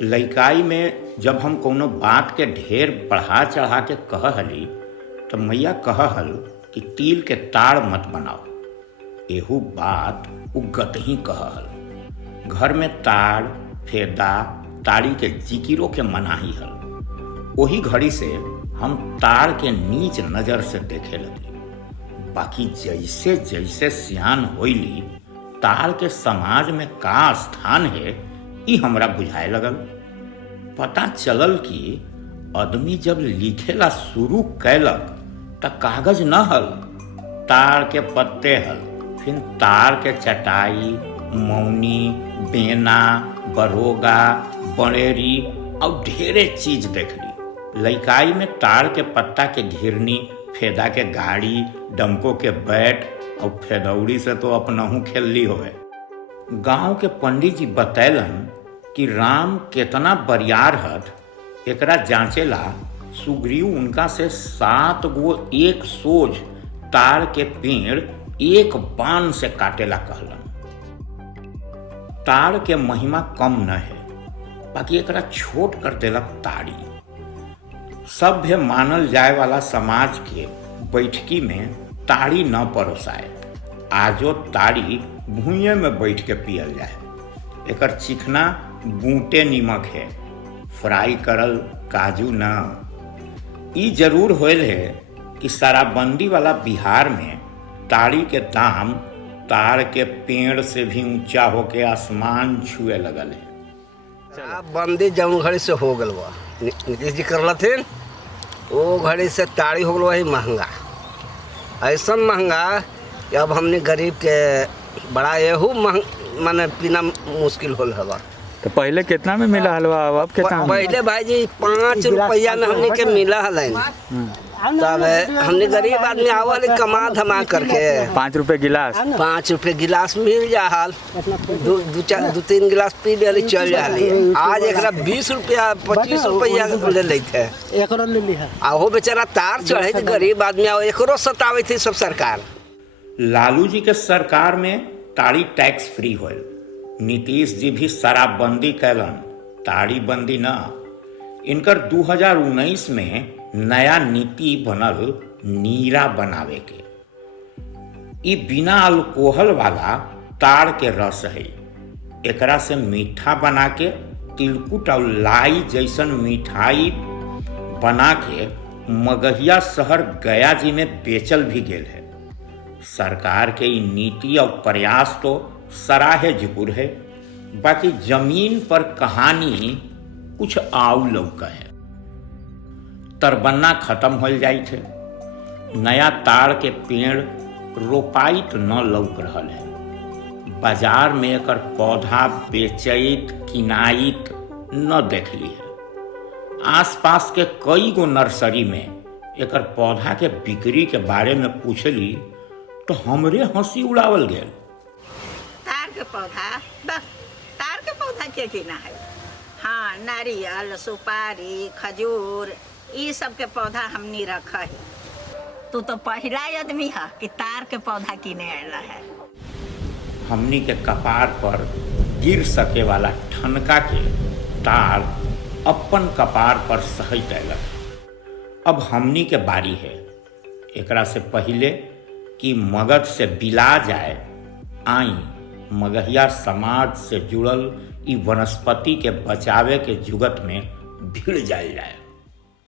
लइकाई में जब हम कोनो बात के ढेर बढ़ा चढ़ा के कहली तो मैया कहल कि तिल के ताड़ मत बनाओ। एहू बात उ गतही कहल। घर में ताड़ फेदा ताड़ी के जिकिरो के मनाही हल। वही घड़ी से हम ताड़ के नीच नजर से देखे लगली। बाकी जैसे जैसे सियान होइली ताड़ के समाज में का स्थान है ई हमरा बुझाए लगल। पता चलल कि आदमी जब लिखेला शुरू कैलक त कागज न हल, ताड़ के पत्ते हल। फिर ताड़ के चटाई, मौनी, बेना, बरोगा, बड़ेरी और ढेरे चीज देखली। लइकाई में ताड़ के पत्ता के घिरनी, फेदा के गाड़ी, डमको के बैट और फेदौड़ी से तो अपनहू खेलली होवे। गांव के पंडित जी बतैलन कि राम केतना बरियार हट, एकरा जांचेला सुग्रीव उनका से 7 गो एक सोझ ताड़ के पेड़ एक बाण से काटेला कहलन। ताड़ के महिमा कम न है, बाकी एकरा छोट कर देलक ताड़ी। सभ्य मानल जाए वाला समाज के बैठकी में ताड़ी न परोसाए। आजो ताड़ी भुइये में बैठ के पियल जाए। एकर चिकना बूटे नीमक है, फ्राई करल काजू न। ई जरूर होल है कि शराबबंदी वाला बिहार में ताड़ी के दाम ताड़ के पेड़ से भी ऊंचा होके आसमान छुए लगल है। शराबबंदी जौन घड़ी से हो गल बा, नीतीश जी करल थे, वो घड़ी से ताड़ी हो गल वही महंगा, ऐसा महंगा कि अब हमने गरीब के बड़ा एहू माने पीना मुश्किल होल हवा। तो पहले कितना में मिला हलवा, अब कितना? पहले भाई जी 5 रुपया में हमने के मिला हलन। तब हमने गरीब आदमी आवल कमा धमा करके 5 रुपए गिलास, 5 रुपए गिलास मिल जा हाल, 2-3 गिलास पी ले चल जा। आज एकरा 20 रुपया 25 रुपया ले लेते आहो बेचारा तार चढ़े गरीब आदमी आओ एकरो सतावे थी सब सरकार। लालू जी के सरकार में ताड़ी टैक्स फ्री होल। नीतीश जी भी शराबबंदी कैलन, ताड़ी बंदी न। इनकर 2019 में नया नीति बनल नीरा बनावे के। ई बिना अल्कोहल वाला ताड़ के रस है। एकरा से मीठा बना के तिलकुट और लाई जैसन मिठाई बना के मगहिया शहर गया जी में बेचल भी गेल है। सरकार के ई नीति और प्रयास तो सराहे जुकुर है, बाकी जमीन पर कहानी कुछ आउ लौका है। तरबन्ना खत्म हो जाई थे, नया ताड़ के पेड़ रोपाइत न लौक रहल है। बाजार में एकर पौधा बेचैत किनाइत न देखली है। आसपास के कई गो नर्सरी में एकर पौधा के बिक्री के बारे में पूछली तो हमरे हंसी उड़ावल गेल। तार के पौधा बस, तार के पौधा के ना है। हाँ, नारियल, सुपारी, खजूर ये सब के पौधा हमनी रखा है। तू तो पहला आदमी है कि तार के पौधा किने आला है। हमनी के कपार पर गिर सके वाला ठनका के तार अपन कपार पर सहित अयलक। अब हमनी के बारी है। एकरा से पहले कि मगध से बिला जाए, आई मगहिया समाज से जुड़ल ई वनस्पति के बचावे के जुगत में भिड़ जाए।